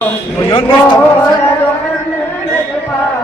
No, yo no estaba.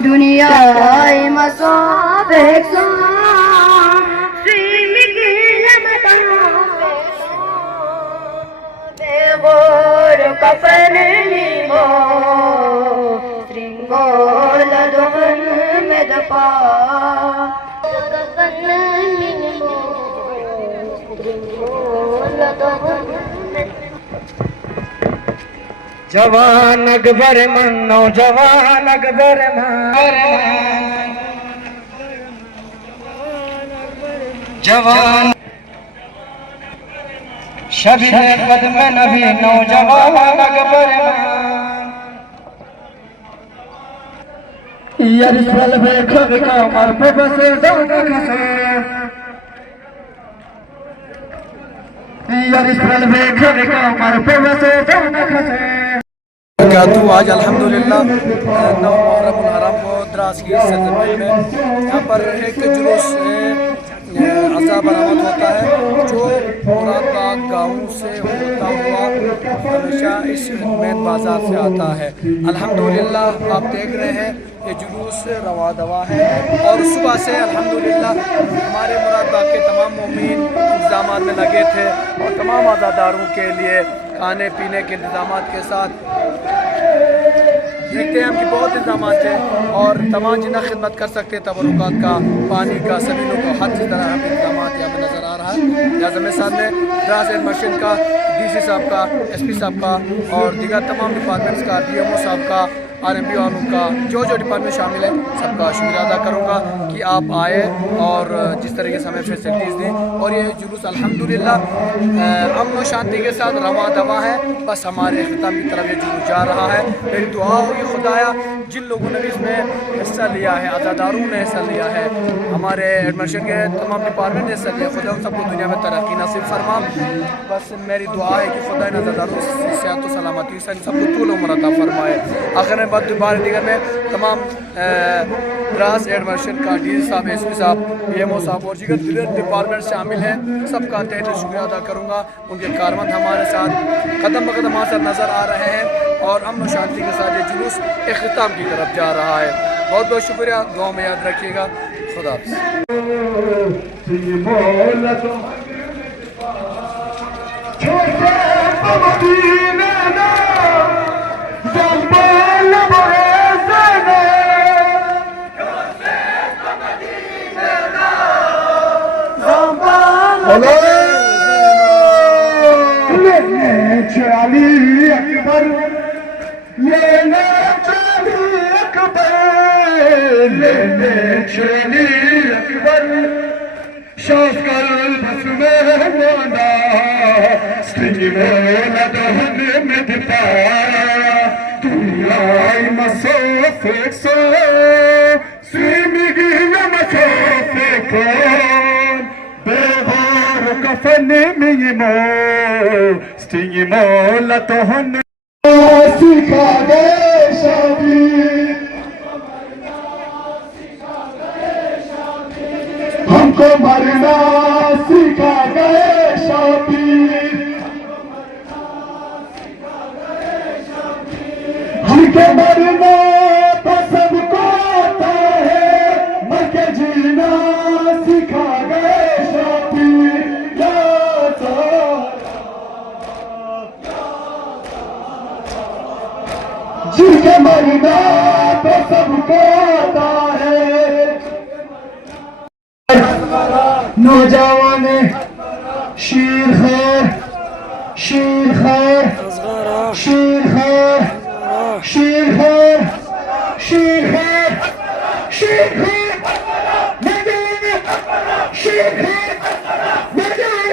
दुनिया मसाफिक देवर कफन नीमो श्रृंगोल दुहन में दपा कफन नीमो श्रृंगोल दुहन जवान अकबर मन नौजवान अकबर मन जवान शबीर कदम नबी नौजवान अकबर यरसल बेखब कमर पे बसे दाग खसे यरसल बेखब कमर पे बसे दाग खसे। आज अल्हम्दुलिल्लाह 9 मुहर्रम हराम को द्रास की सरजमीन में यहाँ पर एक जुलूस अज़ा बरामद होता है जो मुरादाबाद गाँव से होता हुआ हमेशा इस मेन बाज़ार से आता है। अल्हम्दुलिल्लाह आप देख रहे हैं ये जुलूस रवा दवा है और सुबह से अल्हम्दुलिल्लाह हमारे मुरादाबाद के तमाम मोमिन इंतजाम में लगे थे और तमाम आज़ादारों के लिए खाने पीने के इंतजाम के साथ देखते हैं हम कि बहुत इंतजाम थे और तमाम जितना खिदमत कर सकते तबरुकात का पानी का सभी लोगों को हर चीज़ तरह हम इंतजाम यहाँ पर नज़र आ रहा है। लिहाजा मेरे साथ में द्रास एडमिशन का DC साहब का SP साहब का और दीगर तमाम डिपार्टमेंट्स का DMO साहब का RMP वालों का जो डिपार्टमेंट शामिल है सबका शुक्रिया अदा करूँगा कि आप आए और जिस तरीके से हमें फैसिलिटीज़ दी और ये जुलूस अल्हम्दुलिल्लाह अमन व शांति के साथ रवा दवा है। बस हमारे अख्ताम की तरफ ये जुलूस जा रहा है। मेरी दुआ होगी खुदाया जिन लोगों ने भी इसमें हिस्सा लिया है अज़ादारों ने हिस्सा लिया है हमारे एडमिशन के तमाम डिपार्टमेंट ने हिस्सा लिया खुदा उन सबको दुनिया में तरक्की नसीब फरमा। बस मेरी दुआ है कि खुदा इन अज़ादारों सेहत व सलामती से इन सबको तूल उम्र अता फरमाए। आखिर में बाद दोबारा दिगर में तमाम द्रास एडमिशन का DC साहब SP साहब PMO साहब और दीगर डिपार्टमेंट शामिल हैं सबका तहे दिल शुक्रिया अदा करूँगा। उनके कारमंद हमारे साथ कदम ब कदम हमारे साथ नज़र आ रहे हैं और अमन शांति के साथ ये जुलूस इख्तिताम की तरफ जा रहा है। बहुत बहुत शुक्रिया, दुआ में याद रखिएगा। खुदा हमको मरना सिखा गए शाबीर हमको मरना तो सबको आता है मर के जीना सिखा गए शाबीर। जी के मरना तो सबको आता है। नौजवान शीर खैर, शीर खैर, शीर खैर, शीर खैर, शीर खैर, शीर खैर, मैदान शीर खैर, मैदान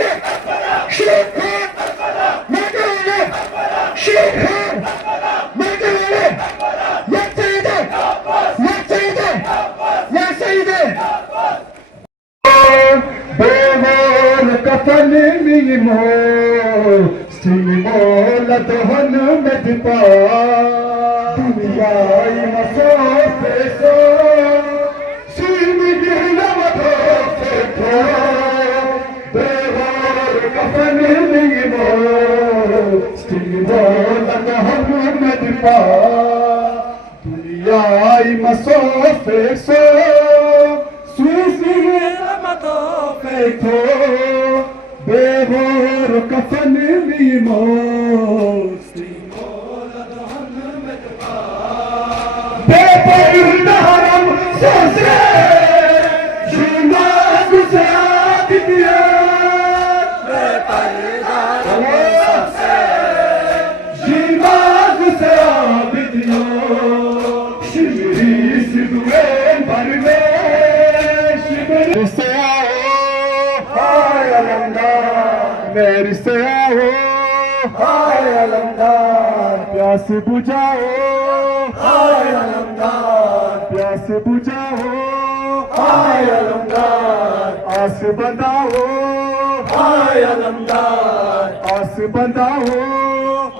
शीर खैर, मैदान शीर खैर, मैदान या सईदे, या सईदे, या सईदे। बेगोर कफन मीमो स्टीमोल दहन में दिपा दुनियाई मसोफे सो सीम गिरना मधोफे थो। बेगोर कफन मीमो स्टीमोल दहन में दिपा दुनियाई मसोफे सो बेगोर कफन मीमो बेपरदारम सोसे जीना गुसे आदित्य बेपरदारम सोसे जीना गुसे आदित्य शिवरी सिद्धे भरने शिवरी से मेरी से आओ हाय अलमदार प्यास बुझाओ हाय अलमदार प्यास बुझाओ हाय अलमदार आस बंधाओ हाय अलमदार आस बंधाओ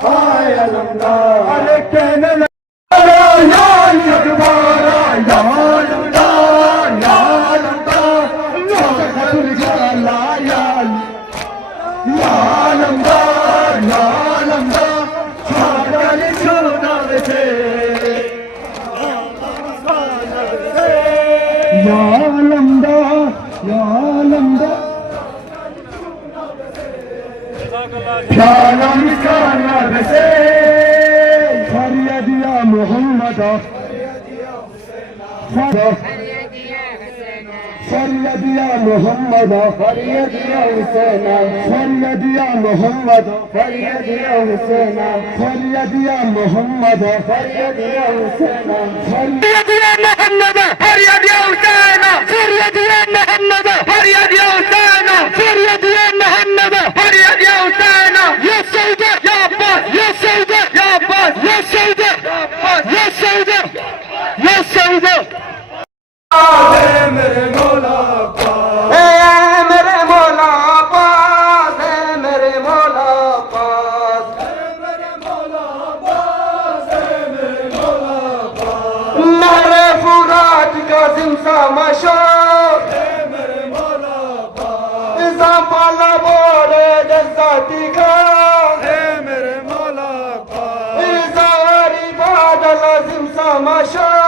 हाय अलमदार। अरे कहने लगा या अलमदार या अलमदार या अलमदार यालमदार यालमदार छाड़ाले छोड़ाले थे यालमदार यालमदार ख्यालम खाना से फरियाद या मोहम्मद फरियाद या मोहम्मद फरियाद या हुसैन फरियाद या मोहम्मद फरियाद या हुसैन फरियाद या मोहम्मद फरियाद या हुसैन फरियाद या मोहम्मद फरियाद या हुसैन फरियाद या मोहम्मद फरियाद या हुसैन फरियाद या मोहम्मद फरियाद या हुसैन या सईदे या अब्बास या सईदे या अब्बास या सईदे या सईदे या सईदे। मेरे मौला पास मेरे मौला पास मेरे मौला पास मेरे मौला पास मेरे मौला पास नारे फुरात का जिमसा मशहूर मेरे मौला पास इसा पाला बोले जज्जाती का मेरे मौला पास इसा हरी बादल जिमसा मशहूर